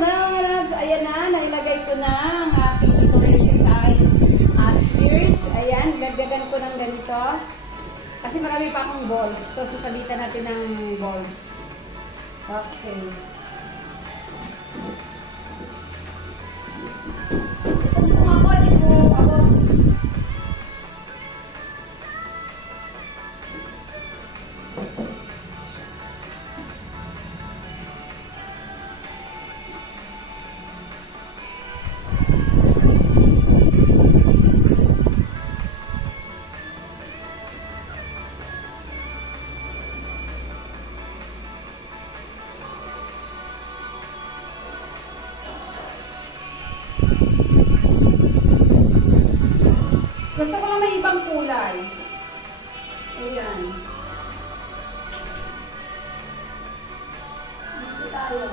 loves! Ayan na, nailagay ko na ang aking decoration sa aking stairs. Ayan, dagdagan ko ng ganito. Kasi marami pa akong balls. So, sasabitan natin ng balls. Okay. Ako. Gusto ko na may ibang kulay. Ayan. Dito tayo.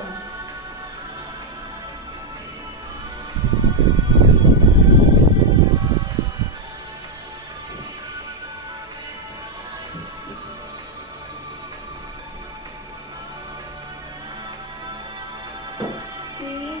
See?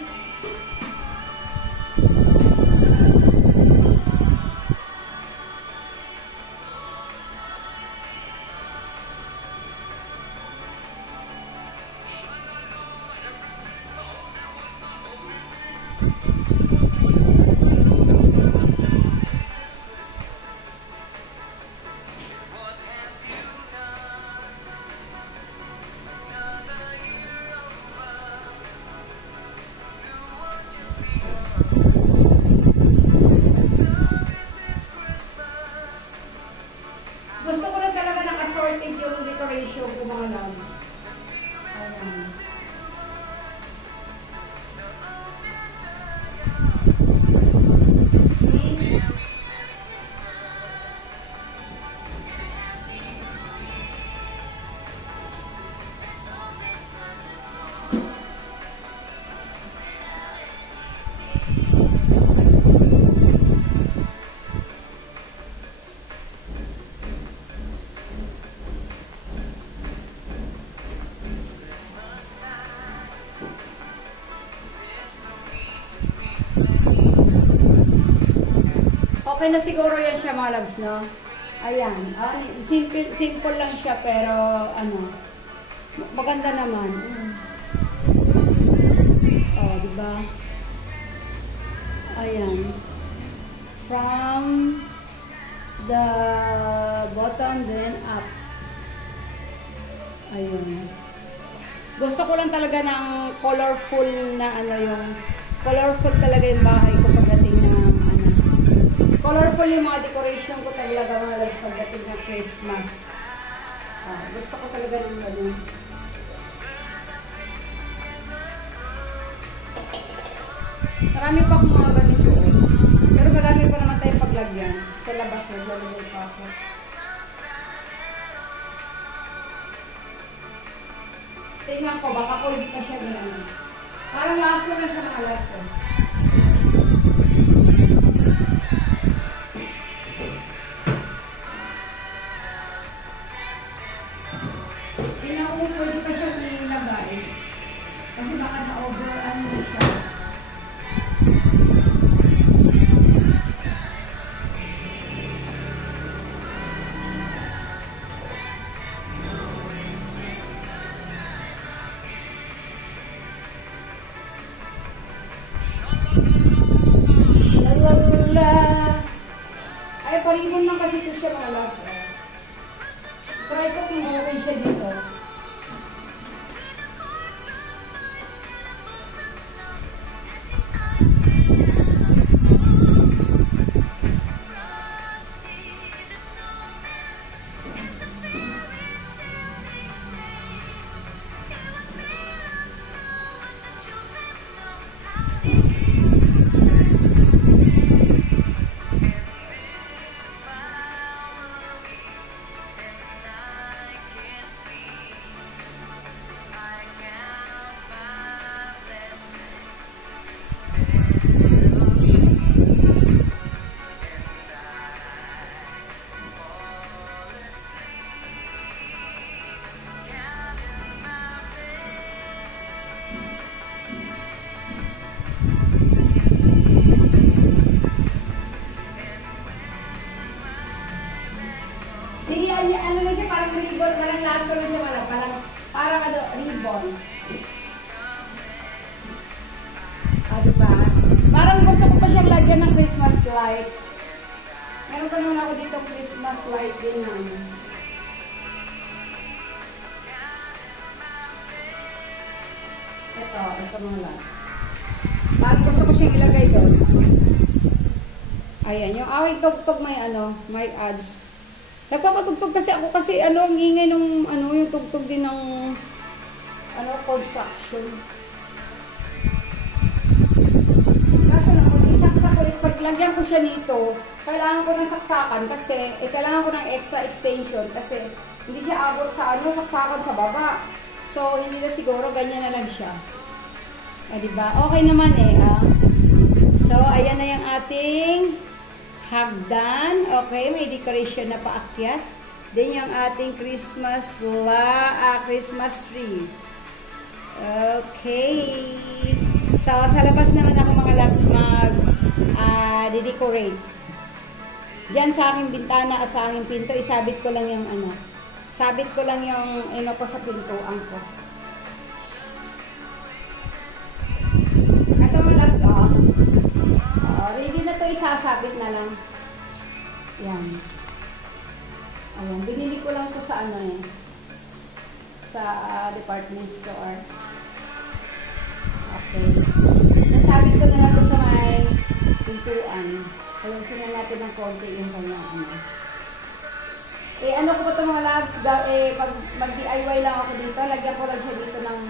Gusto ko na talaga naka-sorted yung decoration ko mga loves. Ayan. See? Okay na siguro yan siya mga loves, no? Ayan. Simple lang siya pero ano, maganda naman. Oh, diba? Ayan. From the bottom then up. Ayan. Gusto ko lang talaga ng colorful na ano yung colorful talaga yung bahay ko pagdating ng colorful yung mga decoration ko talaga mga loves pagdating ng Christmas. Gusto ko talaga ng ano. Marami pa akong mga ganito. Pero marami pa naman tayong paglagyan. Sa labas na lalagay pa ako. Tingnan ko, baka pwede pa siya ganyan. Parang laso na siya mga laso. Tingnan ko kung pwede pa siya nilagay. Kasi baka na-over ano siya. Ay, parimon lang kasi ito siya mga loves. Try ko kung okay siya dito. diba? Parang gusto ko pa siyang lagyan ng Christmas light. Meron pa naman ako dito Christmas light din naman. Ito mga loves. Parang gusto ko siyang ilagay doon. Ayan, yung away tugtog may ads. Nagpapatugtog kasi ako kasi ang ingay nung yung tugtog din ng construction. Kaso naman, isaksak ulit. Paglagyan ko siya nito, kailangan ko ng saksakan kasi, kailangan ko ng extra extension kasi hindi siya abot sa saksakan sa baba. So, hindi na siguro, ganyan na lang siya. Diba? Okay naman So, ayan na yung ating hagdan. Okay, may decoration na paakyat. Then, yung ating Christmas tree. Okay. So, sa labas naman ako mga loves di-decorate. Diyan sa aking bintana at sa aking pinto, isabit ko lang yung sabit ko lang yung ko sa pintuan ko. Ito mga loves, ready na to, isasabit na lang. Yan. Ayan, binili ko lang to sa sa department store. Okay. Nasabit ko na lang to sa may pintuan. Ayusin na natin ng konti yung kanyang ano ko ba ito mga loves? Pag mag-DIY lang ako dito, lagyan ko lang siya dito ng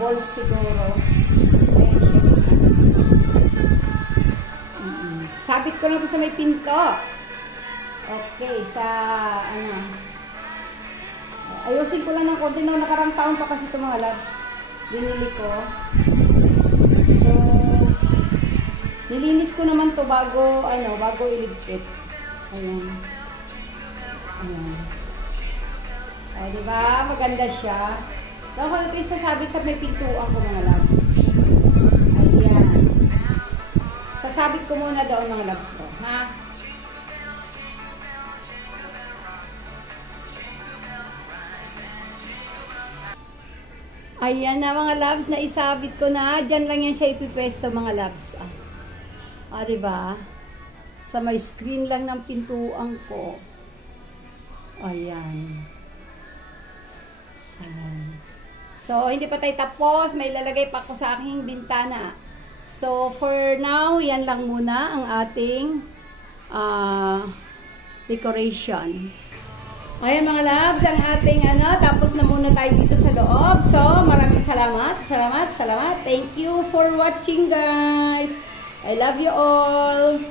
balls siguro. Sabit ko lang ito sa may pinto. Okay, sa ayusin ko lang ng konti. Nung nakarang taon pa kasi ito mga loves. Binili ko. So, nilinis ko naman to bago iligpit. Ayan. Ayan. Diba? Maganda siya. Doon ko ito isasabit sa may pintuan ko mga loves. Ayan. Sasabit ko muna doon mga loves ko. Ha? Ayan na mga loves, naisabit ko na. Diyan lang yan siya ipipwesto mga loves. Diba? Sa may screen lang ng pintuan ko. Ayan. Ayan. So, hindi pa tayo tapos. May lalagay pa ako sa aking bintana. So, for now, yan lang muna ang ating decoration. Ayan mga loves, ang ating tapos na muna tayo dito sa loob. So, maraming salamat. Thank you for watching guys. I love you all.